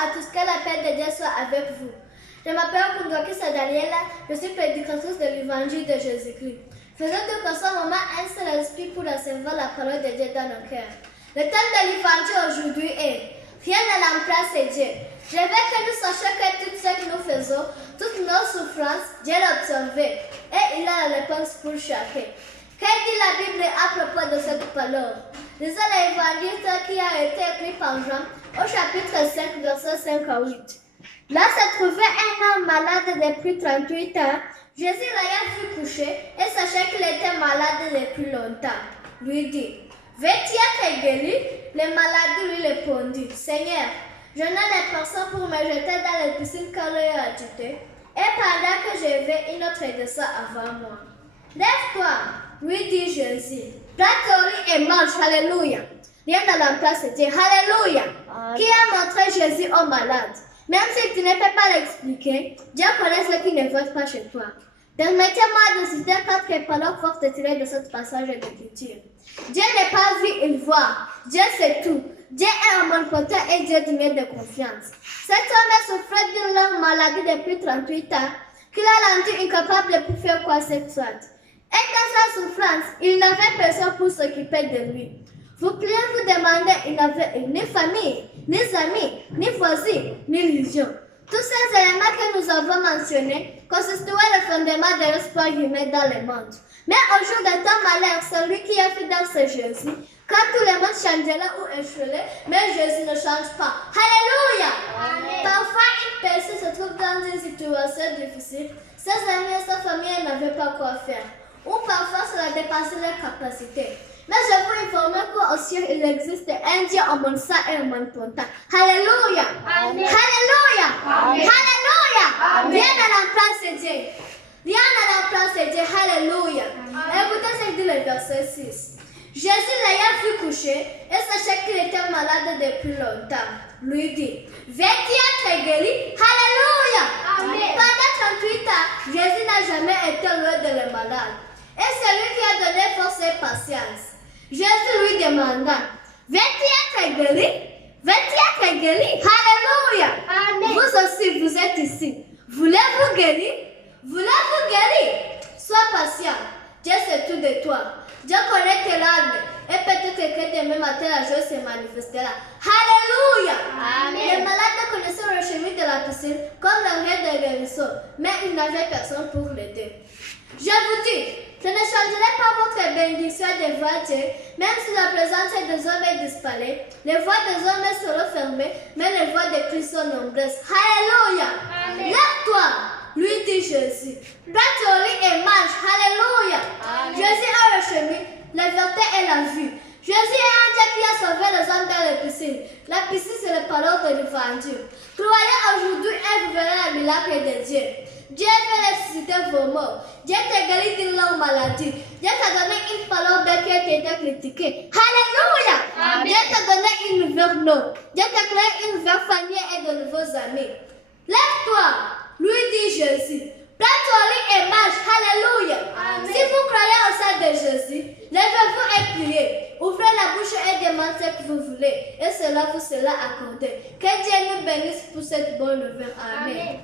à tous, que la paix de Dieu soit avec vous. Je m'appelle Kundwakisa Daniela, je suis prédicatrice de l'évangile de Jésus-Christ. Faisons de qu'en ce moment un seul esprit pour recevoir la parole de Dieu dans nos cœurs. Le thème de l'évangile aujourd'hui est « Rien ne remplace Dieu ». Je veux que nous sachions que tout ce que nous faisons, toutes nos souffrances, Dieu l'a observé et il a la réponse pour chacun. Que dit la Bible à propos de cette parole? Lisons l'évangile qui a été écrit par Jean au chapitre 5, verset 5 à 8. Là se trouvait un homme malade depuis 38 ans. Jésus l'ayant vu coucher et sachant qu'il était malade depuis longtemps, lui dit, « Veux-tu être guéri ?» Le malade lui répondit, « Seigneur, je n'ai personne pour me jeter dans la piscine car l'eau est agitée, et pendant que je vais, une autre descend avant moi. Lève-toi, lui dit Jésus. Prends ton lit et marche, alléluia. Rien ne remplace Dieu, alléluia. Qui a montré Jésus au malade? Même si tu ne peux pas l'expliquer, Dieu connaît ce qui ne va pas chez toi. Permettez-moi de citer 4 paroles fortes tirées de ce passage d'écriture. Dieu n'est pas vu, il voit. Dieu sait tout. Dieu est omnipotent et Dieu digne de confiance. Cet homme souffrait d'une longue maladie depuis 38 ans, qu'il a rendu incapable de faire quoi que ce soit. Et dans sa souffrance, il n'avait personne pour s'occuper de lui. Vous pouvez vous demander, il n'avait ni famille, ni amis, ni voisins, ni religion. Tous ces éléments que nous avons mentionnés constituaient le fondement de l'espoir humain dans le monde. Mais au jour de ton malheur, celui qui est fidèle, c'est Jésus. Quand tout le monde changerait ou échouerait, mais Jésus ne change pas. Alléluia! Amen. Parfois, une personne se trouve dans une situation difficile. Ses amis et sa famille n'avaient pas quoi faire. Ou parfois, cela dépassait leurs capacités. Mais je vous informe qu'au ciel, il existe un Dieu omniscient et omnipotent. Alléluia! Amen. Alléluia! Amen. Alléluia! Amen. Rien ne remplace Dieu. Rien ne remplace Dieu. Alléluia! Écoutez ce que dit le verset 6. Jésus l'ayant vu coucher et sachant qu'il était malade depuis longtemps, lui dit, « Veux-tu être guéri? » Alléluia! Amen. Pendant 38 ans, Jésus n'a jamais été loin de le malade. Et c'est lui qui a donné force et patience. Jésus lui demanda, « Veux-tu être guéri? Veux-tu être guéri? » Alléluia! Amen. Vous aussi, vous êtes ici. Voulez-vous guérir? Voulez-vous guérir? Sois patient. Dieu sait tout de toi. Dieu connaît tes larmes. Et peut-être que demain matin, la joie se manifestera. Alléluia! Amen. Les malades connaissaient le chemin de la piscine comme le rien de guérison, mais ils n'avaient personne pour l'aider. Je vous dis, je ne changerai pas votre bénédiction devant Dieu, même si la présence des hommes disparaît, les voies des hommes seront fermées, mais les voies de Christ sont nombreuses. Alléluia! Lève-toi, lui dit Jésus. Prends ton lit et marche. Alléluia! Amen. Jésus a le chemin, la vérité et la vie. Jésus est un Dieu qui a sauvé les hommes dans la piscine. La piscine, c'est la parole de l'évangile. Croyez aujourd'hui et vous verrez le miracle de Dieu. Dieu fait ressusciter vos morts. Dieu t'a guéri d'une longue maladie. Dieu t'a donné une parole qui a été critiquée. Alléluia! Amen. Dieu t'a donné une nouvelle nom. Dieu t'a créé une nouvelle famille et de nouveaux amis. Lève-toi, lui dit Jésus. Prends ton lit et marche. Alléluia! Amen. Si vous croyez au sein de Jésus, levez-vous et priez. Ouvrez la bouche et demandez ce que vous voulez. Et cela vous sera accordé. Que Dieu nous bénisse pour cette bonne nouvelle. Amen.